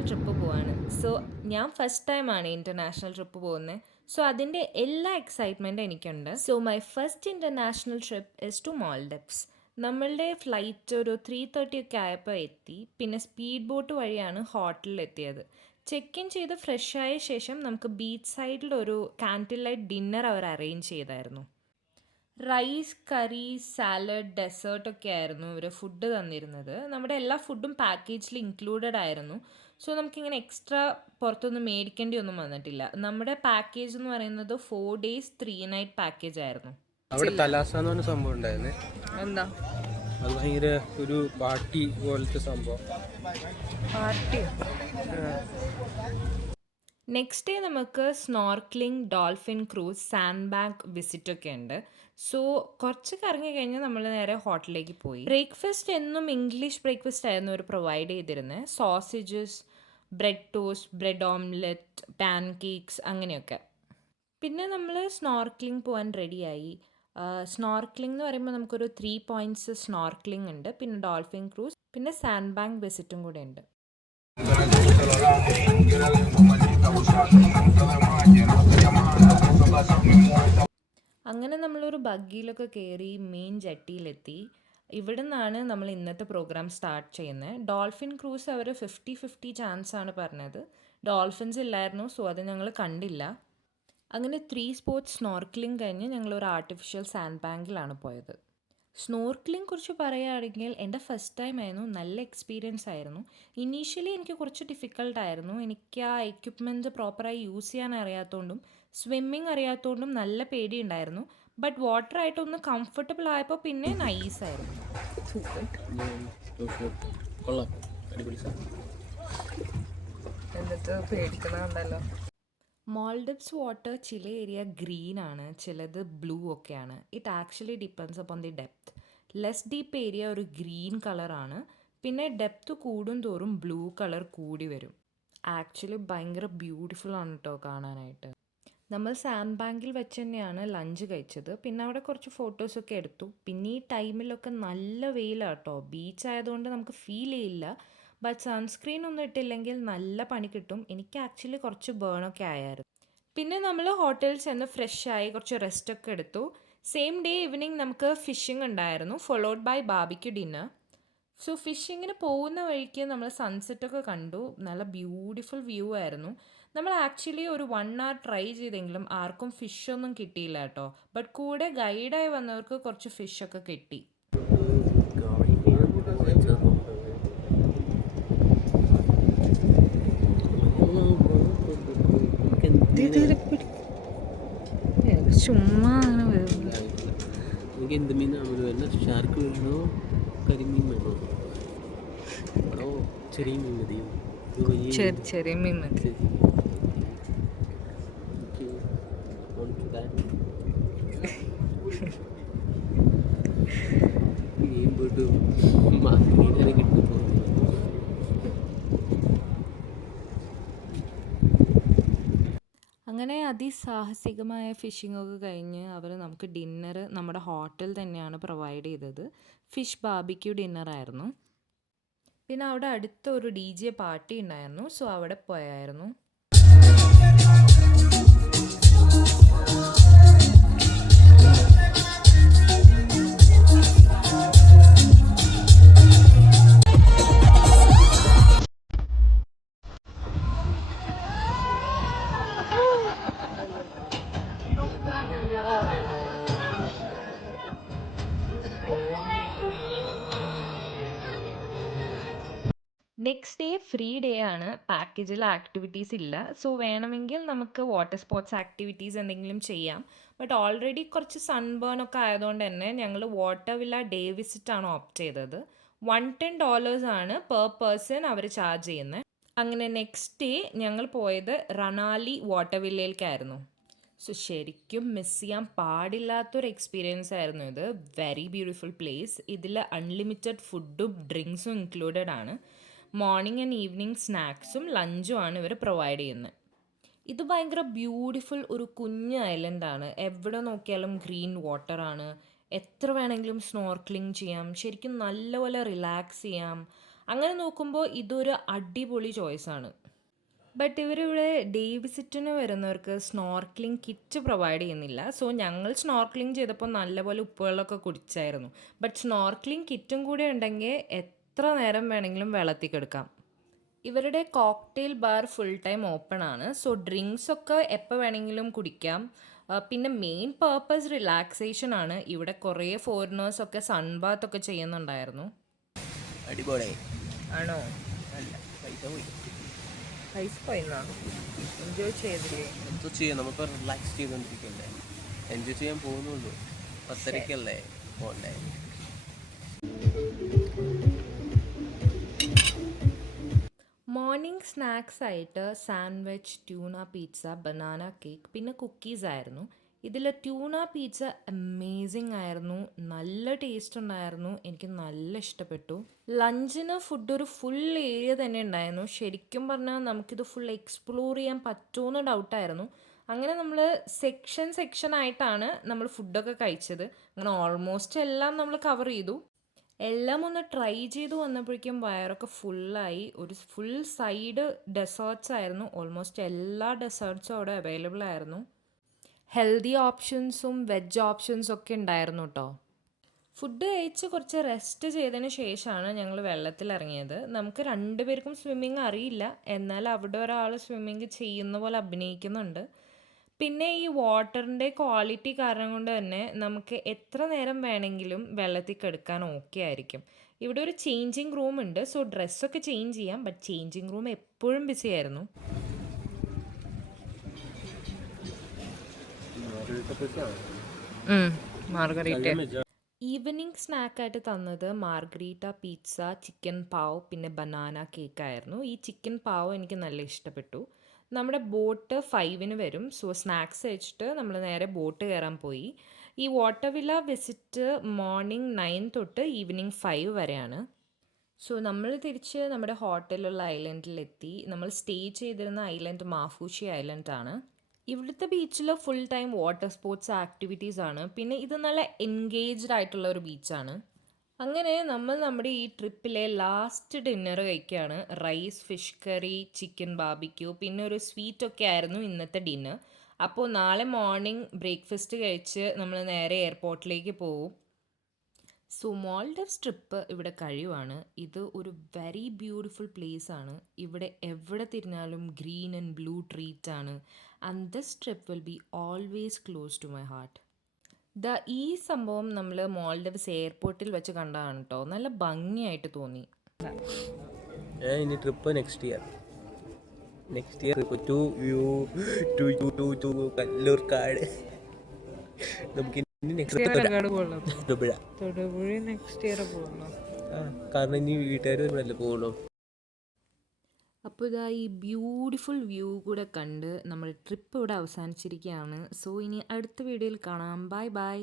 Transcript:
International trip പോവാണ്. So ഞാൻ first ടൈമാണ് ഇൻ്റർനാഷണൽ ട്രിപ്പ് പോകുന്നത്. സോ അതിൻ്റെ എല്ലാ എക്സൈറ്റ്മെൻറ്റും എനിക്കുണ്ട്. So my first international trip is to Maldives. നമ്മളുടെ ഫ്ലൈറ്റ് ഒരു 3:30 ഒക്കെ ആയപ്പോൾ എത്തി. പിന്നെ സ്പീഡ് ബോട്ട് വഴിയാണ് ഹോട്ടലിൽ എത്തിയത്. ചെക്ക് ഇൻ ചെയ്ത് ഫ്രഷ് ആയ ശേഷം നമുക്ക് ബീച്ച് സൈഡിൽ ഒരു കാൻഡിൽ ലൈറ്റ് ഡിന്നർ അവർ അറേഞ്ച് ചെയ്തായിരുന്നു. റൈസ്, കറി, സാലഡ്, ഡെസേർട്ടൊക്കെ ആയിരുന്നു ഇവർ ഫുഡ് തന്നിരുന്നത്. നമ്മുടെ എല്ലാ ഫുഡും പാക്കേജിൽ ഇൻക്ലൂഡഡ് ആയിരുന്നു. സോ നമുക്കിങ്ങനെ എക്സ്ട്രാ പുറത്തൊന്നും മേടിക്കേണ്ടി ഒന്നും വന്നിട്ടില്ല. നമ്മുടെ പാക്കേജ് എന്ന് പറയുന്നത് 4 days 3 night പാക്കേജ് ആയിരുന്നു. അവിടെ തലാസ എന്ന് പറഞ്ഞ സംഭവം ഉണ്ടായിരുന്നേ. എന്താ അത് ഭയങ്കര ഒരു പാർട്ടി പോലത്തെ സംഭവം. പാർട്ടി? നെക്സ്റ്റ് ഡേ നമുക്ക് snorkelling, dolphin cruise, sand bank visit ഒക്കെ ഉണ്ട്. സോ കുറച്ച് കറങ്ങി കഴിഞ്ഞാൽ നമ്മൾ നേരെ ഹോട്ടലിലേക്ക് പോയി. ബ്രേക്ക്ഫാസ്റ്റ് എന്നും ഇംഗ്ലീഷ് ബ്രേക്ക്ഫാസ്റ്റ് ആയിരുന്നു അവർ പ്രൊവൈഡ് ചെയ്തിരുന്നത്. Sausages, bread toast, bread omelette, pan cakes അങ്ങനെയൊക്കെ. പിന്നെ നമ്മൾ സ്നോർക്ലിംഗ് പോകാൻ റെഡിയായി. സ്നോർക്ലിംഗ് എന്ന് പറയുമ്പോൾ നമുക്കൊരു 3 points സ്നോർക്ലിംഗ് ഉണ്ട്, പിന്നെ ഡോൾഫിൻ ക്രൂസ്, പിന്നെ സാൻഡ് ബാങ്ക് വിസിറ്റും കൂടെ ഉണ്ട്. അങ്ങനെ നമ്മളൊരു ബഗ്ഗിയിലൊക്കെ കയറി മെയിൻ ജെട്ടിയിലെത്തി. ഇവിടെ നിന്നാണ് നമ്മൾ ഇന്നത്തെ പ്രോഗ്രാം സ്റ്റാർട്ട് ചെയ്യുന്നത്. ഡോൾഫിൻ ക്രൂസ് അവർ 50-50 ചാൻസ് ആണ് പറഞ്ഞത്. ഡോൾഫിൻസ് ഇല്ലായിരുന്നു, സോ അത് ഞങ്ങൾ കണ്ടില്ല. അങ്ങനെ 3 spots സ്നോർക്ലിംഗ് കഴിഞ്ഞ് ഞങ്ങളൊരു ആർട്ടിഫിഷ്യൽ സാൻഡ് ബാങ്കിലാണ് പോയത്. സ്നോർക്ലിംഗ് കുറിച്ച് പറയുകയാണെങ്കിൽ എൻ്റെ ഫസ്റ്റ് ടൈം ആയിരുന്നു. നല്ല എക്സ്പീരിയൻസ് ആയിരുന്നു. ഇനീഷ്യലി എനിക്ക് കുറച്ച് ഡിഫിക്കൽട്ടായിരുന്നു. എനിക്ക് ആ എക്യുപ്മെൻറ്റ് പ്രോപ്പറായി യൂസ് ചെയ്യാൻ അറിയാത്തതുകൊണ്ടും സ്വിമ്മിങ് അറിയാത്തതുകൊണ്ടും നല്ല പേടിയുണ്ടായിരുന്നു. ബട്ട് വാട്ടറായിട്ടൊന്ന് കംഫർട്ടബിൾ ആയപ്പോൾ പിന്നെ നൈസായിരുന്നു. എന്നിട്ട് പേടിക്കണമുണ്ടല്ലോ. മാൾഡിവ്സ് വാട്ടർ ചില ഏരിയ ഗ്രീൻ ആണ്, ചിലത് ബ്ലൂ ഒക്കെയാണ്. It actually depends upon the depth. Less deep area ഒരു ഗ്രീൻ കളറാണ്, പിന്നെ ഡെപ്ത് കൂടും തോറും ബ്ലൂ കളർ കൂടി വരും. ആക്ച്വലി ഭയങ്കര ബ്യൂട്ടിഫുൾ ആണ് കേട്ടോ കാണാനായിട്ട്. നമ്മൾ സാൻഡ് ബാങ്കിൽ വെച്ച് തന്നെയാണ് ലഞ്ച് കഴിച്ചത്. പിന്നെ അവിടെ കുറച്ച് ഫോട്ടോസൊക്കെ എടുത്തു. പിന്നെ ഈ ടൈമിലൊക്കെ നല്ല വെയിലാണ് കേട്ടോ. ബീച്ച് ആയതുകൊണ്ട് നമുക്ക് ഫീൽ ചെയ്യില്ല. ബട്ട് സൺസ്ക്രീൻ ഒന്നും ഇട്ടില്ലെങ്കിൽ നല്ല പണി കിട്ടും. എനിക്ക് ആക്ച്വലി കുറച്ച് ബേണൊക്കെ ആയായിരുന്നു. പിന്നെ നമ്മൾ ഹോട്ടലിൽ ചെന്ന് ഫ്രഷ് ആയി കുറച്ച് റെസ്റ്റൊക്കെ എടുത്തു. സെയിം ഡേ ഈവനിങ് നമുക്ക് ഫിഷിംഗ് ഉണ്ടായിരുന്നു, followed by barbecue dinner. So ഫിഷിങ്ങിന് പോകുന്ന വഴിക്ക് നമ്മൾ സൺസെറ്റൊക്കെ കണ്ടു. നല്ല ബ്യൂട്ടിഫുൾ വ്യൂ ആയിരുന്നു. നമ്മൾ ആക്ച്വലി ഒരു 1 hour ട്രൈ ചെയ്തെങ്കിലും ആർക്കും ഫിഷൊന്നും കിട്ടിയില്ല കേട്ടോ. ബട്ട് കൂടെ ഗൈഡായി വന്നവർക്ക് കുറച്ച് ഫിഷൊക്കെ കിട്ടി. ചുമ്മാ അങ്ങനെ വരുന്നു. എനിക്ക് എന്ത് മീനാണ് വരുന്നത്? ഷാർക്ക് വേണോ കരിമീൻ വേണോ? അതോ ചെറിയ മീൻ മതിയോ? ചെറിയ മീൻ മതി. മീൻ പോയിട്ട് മീനെ കിട്ടും. അങ്ങനെ അതിസാഹസികമായ ഫിഷിങ്ങൊക്കെ കഴിഞ്ഞ് അവർ നമുക്ക് ഡിന്നർ നമ്മുടെ ഹോട്ടൽ തന്നെയാണ് പ്രൊവൈഡ് ചെയ്തത്. ഫിഷ് ബാർബിക്യൂ ഡിന്നറായിരുന്നു. പിന്നെ അവിടെ അടുത്ത ഒരു DJ പാർട്ടി ഉണ്ടായിരുന്നു. സോ അവിടെ പോയായിരുന്നു. നെക്സ്റ്റ് ഡേ ഫ്രീ ഡേ ആണ്. പാക്കേജിൽ ആക്ടിവിറ്റീസ് ഇല്ല. സോ വേണമെങ്കിൽ നമുക്ക് വാട്ടർ സ്പോർട്സ് ആക്ടിവിറ്റീസ് എന്തെങ്കിലും ചെയ്യാം. ബട്ട് ഓൾറെഡി കുറച്ച് സൺബേൺ ഒക്കെ ആയതുകൊണ്ട് തന്നെ ഞങ്ങൾ വാട്ടർ വില്ല ഡേ വിസിറ്റ് ആണ് ഓപ്റ്റ് ചെയ്തത്. $110 ആണ് പെർ പേഴ്സൺ അവർ ചാർജ് ചെയ്യുന്നത്. അങ്ങനെ നെക്സ്റ്റ് ഡേ ഞങ്ങൾ പോയത് റണാലി വാട്ടർ വില്ലയിലേക്കായിരുന്നു. സോ ശരിക്കും മിസ് ചെയ്യാൻ പാടില്ലാത്തൊരു എക്സ്പീരിയൻസ് ആയിരുന്നു ഇത്. Very beautiful place. ഇതിൽ അൺലിമിറ്റഡ് ഫുഡും ഡ്രിങ്ക്സും ഇൻക്ലൂഡഡ് ആണ്. മോർണിംഗ് ആൻഡ് ഈവനിങ് സ്നാക്സും ലഞ്ചും ആണ് ഇവർ പ്രൊവൈഡ് ചെയ്യുന്നത്. ഇത് ഭയങ്കര ബ്യൂട്ടിഫുൾ ഒരു കുഞ്ഞ് ഐലൻഡാണ്. എവിടെ നോക്കിയാലും ഗ്രീൻ വാട്ടറാണ്. എത്ര വേണമെങ്കിലും സ്നോർക്ലിംഗ് ചെയ്യാം. ശരിക്കും നല്ലപോലെ റിലാക്സ് ചെയ്യാം. അങ്ങനെ നോക്കുമ്പോൾ ഇതൊരു അടിപൊളി ചോയ്സാണ്. ബട്ട് ഇവരിവിടെ ഡേ വിസിറ്റിന് വരുന്നവർക്ക് സ്നോർക്ലിംഗ് കിറ്റ് പ്രൊവൈഡ് ചെയ്യുന്നില്ല. സോ ഞങ്ങൾ സ്നോർക്ലിംഗ് ചെയ്തപ്പോൾ നല്ലപോലെ ഉപ്പുവെള്ളമൊക്കെ കുടിച്ചായിരുന്നു. ബട്ട് സ്നോർക്ലിംഗ് കിറ്റും കൂടെ ഉണ്ടെങ്കിൽ എത്ര നേരം വേണമെങ്കിലും വെള്ളത്തിൽ കിടക്കാം. ഇവരുടെ cocktail bar full time open ആണ്. സോ ഡ്രിങ്ക്സ് ഒക്കെ എപ്പോൾ വേണമെങ്കിലും കുടിക്കാം. പിന്നെ മെയിൻ പേർപ്പസ് റിലാക്സേഷൻ ആണ്. ഇവിടെ കുറേ ഫോറിനേഴ്സൊക്കെ സൺബാത്ത് ഒക്കെ ചെയ്യുന്നുണ്ടായിരുന്നു. അടിപൊളി. ആണോ? അല്ല, പൈസ പോയി. പൈസ പോയിന്നാ? എൻജോയ് ചെയ്തില്ലേ? എന്തോ ചെയ്യാം, നമുക്ക് റിലാക്സ് ചെയ്തുകൊണ്ടിരിക്കണ്ടേ, എൻജോയ് ചെയ്യാൻ പോകുന്നുള്ളൂ. 10:30 പോണ്ടേ. മോർണിംഗ് സ്നാക്സ് ആയിട്ട് sandwich, tuna pizza, banana cake, പിന്നെ കുക്കീസ് ആയിരുന്നു. ഇതിൽ ട്യൂണ പിസ്സ അമേസിങ് ആയിരുന്നു, നല്ല ടേസ്റ്റ് ഉണ്ടായിരുന്നു, എനിക്ക് നല്ല ഇഷ്ടപ്പെട്ടു. ലഞ്ചിന് ഫുഡ് ഒരു ഫുൾ ഏരിയ തന്നെ ഉണ്ടായിരുന്നു. ശരിക്കും പറഞ്ഞാൽ നമുക്കിത് ഫുൾ എക്സ്പ്ലോർ ചെയ്യാൻ പറ്റുമെന്ന് ഡൗട്ടായിരുന്നു. അങ്ങനെ നമ്മൾ സെക്ഷൻ ആയിട്ടാണ് നമ്മൾ ഫുഡൊക്കെ കഴിച്ചത്. അങ്ങനെ ഓൾമോസ്റ്റ് എല്ലാം നമ്മൾ കവർ ചെയ്തു. എല്ലാം ഒന്ന് ട്രൈ ചെയ്ത് വന്നപ്പോഴേക്കും വയറൊക്കെ ഫുള്ളായി. ഒരു ഫുൾ സൈഡ് ഡെസേർട്ട്സ് ആയിരുന്നു. ഓൾമോസ്റ്റ് എല്ലാ ഡെസേർട്ട്സും അവിടെ അവൈലബിൾ ആയിരുന്നു. ഹെൽത്തി ഓപ്ഷൻസും വെജ് ഓപ്ഷൻസും ഒക്കെ ഉണ്ടായിരുന്നു കേട്ടോ. ഫുഡ് കഴിച്ച് കുറച്ച് റെസ്റ്റ് ചെയ്തതിന് ശേഷമാണ് ഞങ്ങൾ വെള്ളത്തിലിറങ്ങിയത്. നമുക്ക് 2 പേർക്കും സ്വിമ്മിങ് അറിയില്ല, എന്നാൽ അവിടെ ഒരാൾ സ്വിമ്മിങ് ചെയ്യുന്ന പോലെ അഭിനയിക്കുന്നുണ്ട്. പിന്നെ ഈ വാട്ടറിൻ്റെ ക്വാളിറ്റി കാരണം കൊണ്ട് തന്നെ നമുക്ക് എത്ര നേരം വേണമെങ്കിലും വെള്ളത്തിൽ കിടക്കാൻ ഓക്കെ ആയിരിക്കും. ഇവിടെ ഒരു ചേഞ്ചിങ് റൂം ഉണ്ട്. സോ ഡ്രസ്സൊക്കെ ചേഞ്ച് ചെയ്യാം. ബട്ട് ചേഞ്ചിങ് റൂം എപ്പോഴും ബിസി ആയിരുന്നു. മാർഗരീറ്റ ഈവനിങ് സ്നാക്കായിട്ട് തന്നത് മാർഗരീറ്റ പിസ്സ, ചിക്കൻ പാവ്, പിന്നെ ബനാന കേക്ക് ആയിരുന്നു. ഈ ചിക്കൻ പാവ് എനിക്ക് നല്ല ഇഷ്ടപ്പെട്ടു. നമ്മുടെ ബോട്ട് 5-ന് വരും. സോ സ്നാക്സ് കഴിച്ചിട്ട് നമ്മൾ നേരെ ബോട്ട് കയറാൻ പോയി. ഈ വാട്ടർ വില്ല വിസിറ്റ് മോർണിംഗ് 9 തൊട്ട് ഈവനിങ് 5 വരെയാണ്. സോ നമ്മൾ തിരിച്ച് നമ്മുടെ ഹോട്ടലുള്ള ഐലൻഡിലെത്തി. നമ്മൾ സ്റ്റേ ചെയ്തിരുന്ന ഐലൻഡ് മാഫൂഷി ഐലൻഡ് ആണ്. ഇവിടുത്തെ ബീച്ചിൽ full time water sports activities ആണ്. പിന്നെ ഇത് നല്ല എൻഗേജ്ഡ് ആയിട്ടുള്ള ഒരു ബീച്ചാണ്. അങ്ങനെ നമ്മൾ നമ്മുടെ ഈ ട്രിപ്പിലെ ലാസ്റ്റ് ഡിന്നർ കഴിക്കുകയാണ്. Rice, fish curry, chicken barbecue, പിന്നെ ഒരു സ്വീറ്റ് ഒക്കെ ആയിരുന്നു ഇന്നത്തെ ഡിന്നർ. അപ്പോൾ നാളെ മോർണിംഗ് ബ്രേക്ക്ഫാസ്റ്റ് കഴിച്ച് നമ്മൾ നേരെ എയർപോർട്ടിലേക്ക് പോകും. സോ മോൾഡീവ്സ് ട്രിപ്പ് ഇവിടെ കഴിയുവാണ്. ഇത് ഒരു വെരി ബ്യൂട്ടിഫുൾ പ്ലേസ് ആണ്. ഇവിടെ എവിടെ തിരിഞ്ഞാലും ഗ്രീൻ ആൻഡ് ബ്ലൂ ട്രീറ്റ് ആണ്. And this trip will be always close to my heart. ഈ സംഭവം നമ്മൾ മോൾഡീവ്സ് എയർപോർട്ടിൽ വെച്ച് കണ്ടതാണ് കേട്ടോ. നല്ല ഭംഗിയായിട്ട് തോന്നി. ഇനി trip next year to Kalloorkad. നമുക്ക് കാരണം ഇനി വീട്ടുകാർ ഇവിടെ പോകുള്ളൂ. അപ്പോൾ ഇതാ ഈ ബ്യൂട്ടിഫുൾ വ്യൂ കൂടെ കണ്ട് നമ്മുടെ ട്രിപ്പ് ഇവിടെ അവസാനിച്ചിരിക്കുകയാണ്. സോ ഇനി അടുത്ത വീഡിയോയിൽ കാണാം. Bye bye.